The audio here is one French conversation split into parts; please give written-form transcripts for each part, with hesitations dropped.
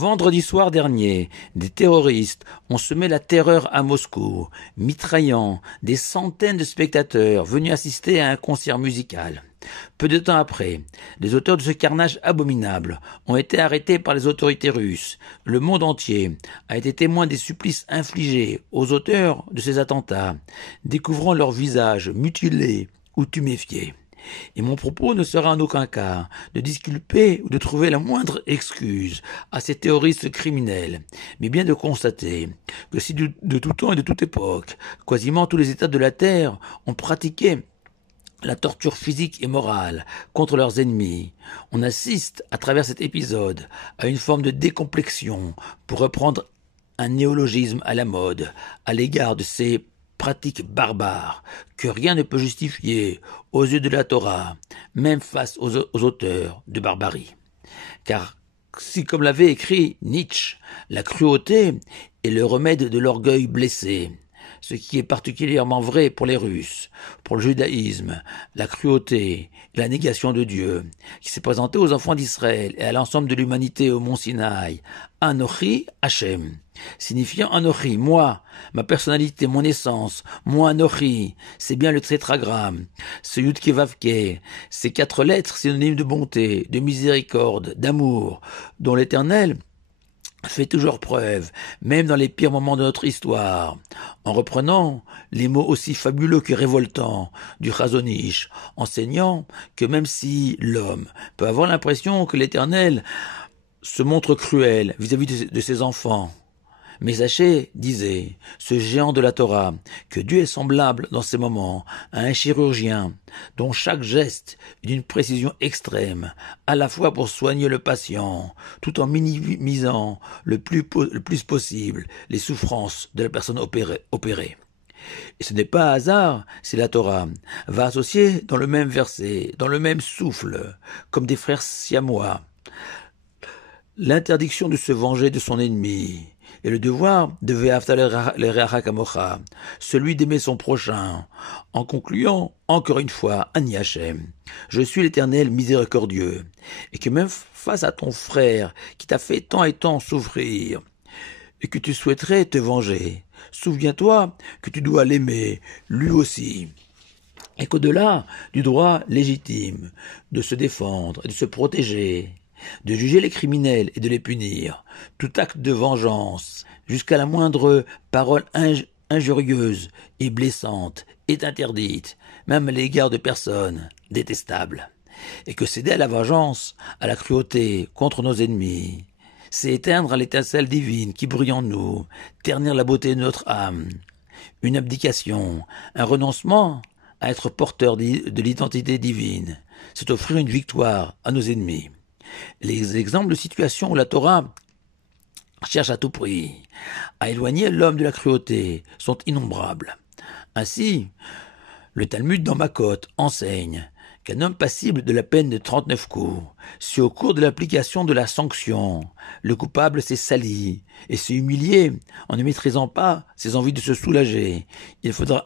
Vendredi soir dernier, des terroristes ont semé la terreur à Moscou, mitraillant des centaines de spectateurs venus assister à un concert musical. Peu de temps après, les auteurs de ce carnage abominable ont été arrêtés par les autorités russes. Le monde entier a été témoin des supplices infligés aux auteurs de ces attentats, découvrant leurs visages mutilés ou tuméfiés. Et mon propos ne sera en aucun cas de disculper ou de trouver la moindre excuse à ces terroristes criminels, mais bien de constater que si de tout temps et de toute époque, quasiment tous les États de la Terre ont pratiqué la torture physique et morale contre leurs ennemis, on assiste, à travers cet épisode, à une forme de décomplexion, pour reprendre un néologisme à la mode, à l'égard de ces pratiques barbares que rien ne peut justifier aux yeux de la Torah, même face aux auteurs de barbarie. Car si, comme l'avait écrit Nietzsche, la cruauté est le remède de l'orgueil blessé, ce qui est particulièrement vrai pour les Russes, pour le judaïsme, la cruauté et la négation de Dieu, qui s'est présenté aux enfants d'Israël et à l'ensemble de l'humanité au mont Sinaï, Anochi Hachem, signifiant Anochi, moi, ma personnalité, mon essence, moi Anochi, c'est bien le tétragramme, ce Yud Ke Vav Ke, ces 4 lettres synonymes de bonté, de miséricorde, d'amour, dont l'Éternel fait toujours preuve, même dans les pires moments de notre histoire, en reprenant les mots aussi fabuleux que révoltants du Chazon Ish, enseignant que même si l'homme peut avoir l'impression que l'Éternel se montre cruel vis-à-vis de ses enfants, mais sachez, disait ce géant de la Torah, que Dieu est semblable dans ces moments à un chirurgien dont chaque geste est d'une précision extrême, à la fois pour soigner le patient, tout en minimisant le plus possible les souffrances de la personne opérée. Et ce n'est pas un hasard si la Torah va associer dans le même verset, dans le même souffle, comme des frères siamois, l'interdiction de se venger de son ennemi, et le devoir de Ve'ahavta l'Reacha kamocha, celui d'aimer son prochain, en concluant encore une fois Ani Hachem, je suis l'Éternel miséricordieux, et que même face à ton frère qui t'a fait tant et tant souffrir, et que tu souhaiterais te venger, souviens-toi que tu dois l'aimer, lui aussi, et qu'au-delà du droit légitime de se défendre et de se protéger, de juger les criminels et de les punir, tout acte de vengeance, jusqu'à la moindre parole injurieuse et blessante, est interdite, même à l'égard de personnes détestables. Et que céder à la vengeance, à la cruauté contre nos ennemis, c'est éteindre l'étincelle divine qui brille en nous, ternir la beauté de notre âme. Une abdication, un renoncement à être porteur de l'identité divine, c'est offrir une victoire à nos ennemis. Les exemples de situations où la Torah cherche à tout prix à éloigner l'homme de la cruauté sont innombrables. Ainsi, le Talmud dans Makot enseigne qu'un homme passible de la peine de 39 coups, si au cours de l'application de la sanction, le coupable s'est sali et s'est humilié en ne maîtrisant pas ses envies de se soulager, il faudra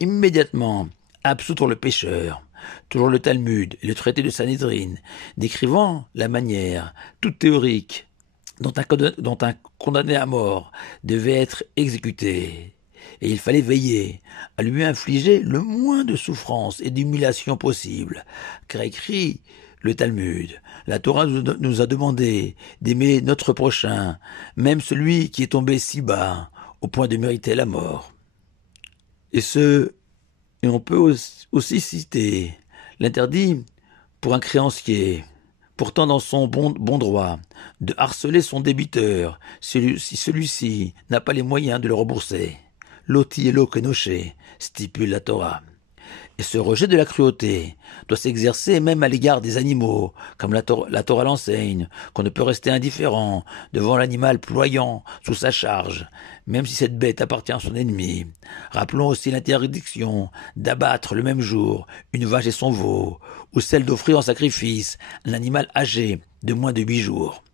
immédiatement absoudre le pécheur. Toujours le Talmud et le traité de Sanhédrin, décrivant la manière, toute théorique, dont un condamné à mort devait être exécuté. Et il fallait veiller à lui infliger le moins de souffrance et d'humiliation possible, car écrit le Talmud, la Torah nous a demandé d'aimer notre prochain, même celui qui est tombé si bas, au point de mériter la mort. Et on peut aussi citer l'interdit pour un créancier, pourtant dans son bon droit, de harceler son débiteur si celui-ci n'a pas les moyens de le rembourser. Loti elo kenoché, stipule la Torah. Et ce rejet de la cruauté doit s'exercer même à l'égard des animaux, comme la Torah l'enseigne, qu'on ne peut rester indifférent devant l'animal ployant sous sa charge, même si cette bête appartient à son ennemi. Rappelons aussi l'interdiction d'abattre le même jour une vache et son veau, ou celle d'offrir en sacrifice un animal âgé de moins de 8 jours.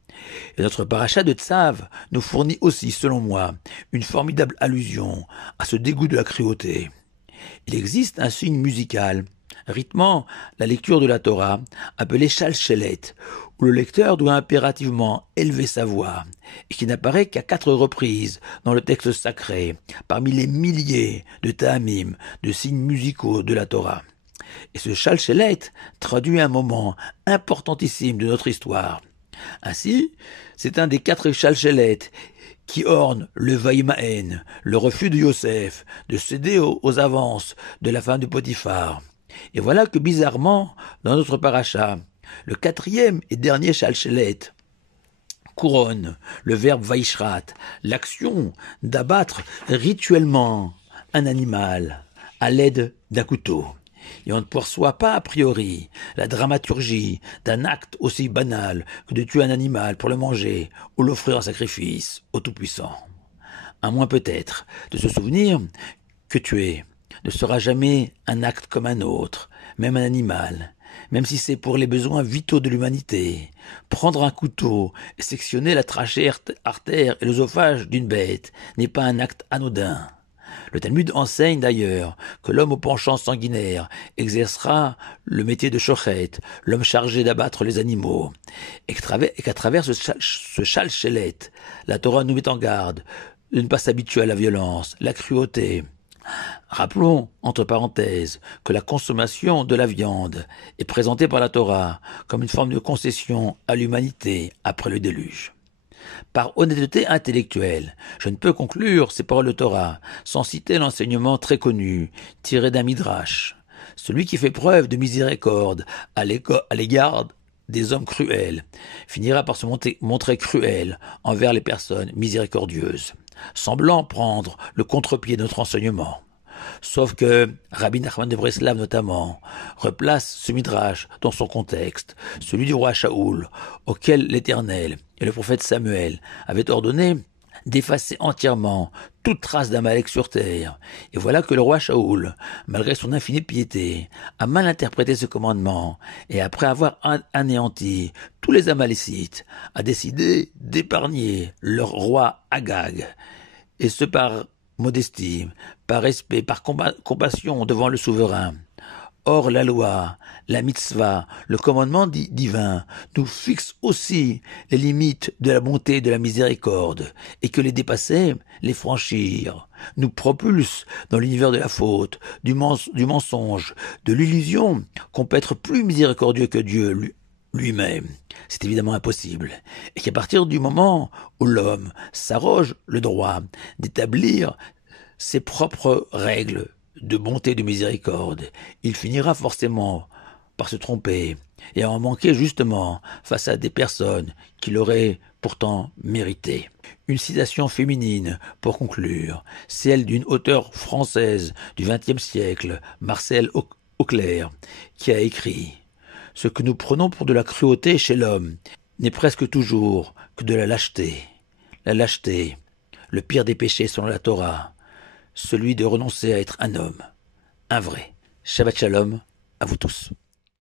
Et notre paracha de Tzav nous fournit aussi, selon moi, une formidable allusion à ce dégoût de la cruauté. Il existe un signe musical rythmant la lecture de la Torah, appelée Shalchelet, où le lecteur doit impérativement élever sa voix, et qui n'apparaît qu'à 4 reprises dans le texte sacré, parmi les milliers de ta'amim, de signes musicaux de la Torah. Et ce Shalchelet traduit un moment importantissime de notre histoire. Ainsi, c'est un des 4 Shalchelet qui orne le Vaïmaen, le refus de Yosef de céder aux avances de la femme de Potiphar. Et voilà que bizarrement, dans notre paracha, le 4e et dernier Shalchelet couronne le verbe Vaishrat, l'action d'abattre rituellement un animal à l'aide d'un couteau. Et on ne perçoit pas a priori la dramaturgie d'un acte aussi banal que de tuer un animal pour le manger ou l'offrir en sacrifice au Tout-Puissant. À moins peut-être de se souvenir que tuer ne sera jamais un acte comme un autre, même un animal, même si c'est pour les besoins vitaux de l'humanité. Prendre un couteau et sectionner la trachée, artère et l'œsophage d'une bête n'est pas un acte anodin. Le Talmud enseigne d'ailleurs que l'homme au penchant sanguinaire exercera le métier de shochet, l'homme chargé d'abattre les animaux, et qu'à travers ce Shalchelet, la Torah nous met en garde de ne pas s'habituer à la violence, la cruauté. Rappelons, entre parenthèses, que la consommation de la viande est présentée par la Torah comme une forme de concession à l'humanité après le déluge. Par honnêteté intellectuelle, je ne peux conclure ces paroles de Torah sans citer l'enseignement très connu, tiré d'un midrash. Celui qui fait preuve de miséricorde à l'égard des hommes cruels finira par se montrer cruel envers les personnes miséricordieuses, semblant prendre le contre-pied de notre enseignement. Sauf que Rabbi Nachman de Breslav notamment replace ce midrash dans son contexte, celui du roi Shaoul, auquel l'Éternel et le prophète Samuel avaient ordonné d'effacer entièrement toute trace d'Amalek sur terre. Et voilà que le roi Shaoul, malgré son infinie piété, a mal interprété ce commandement, et après avoir anéanti tous les Amalécites, a décidé d'épargner leur roi Agag, et ce par modestie, par respect, par compassion devant le souverain. Or, la loi, la mitzvah, le commandement divin nous fixe aussi les limites de la bonté et de la miséricorde, et que les dépasser, les franchir, nous propulse dans l'univers de la faute, du mensonge, de l'illusion qu'on peut être plus miséricordieux que Dieu lui-même. C'est évidemment impossible, et qu'à partir du moment où l'homme s'arroge le droit d'établir ses propres règles de bonté et de miséricorde, il finira forcément par se tromper et à en manquer justement face à des personnes qui l'auraient pourtant mérité. Une citation féminine pour conclure, celle d'une auteure française du XXe siècle, Marcelle Auclair, qui a écrit « Ce que nous prenons pour de la cruauté chez l'homme n'est presque toujours que de la lâcheté. La lâcheté, le pire des péchés selon la Torah, celui de renoncer à être un homme, un vrai. Shabbat Shalom à vous tous.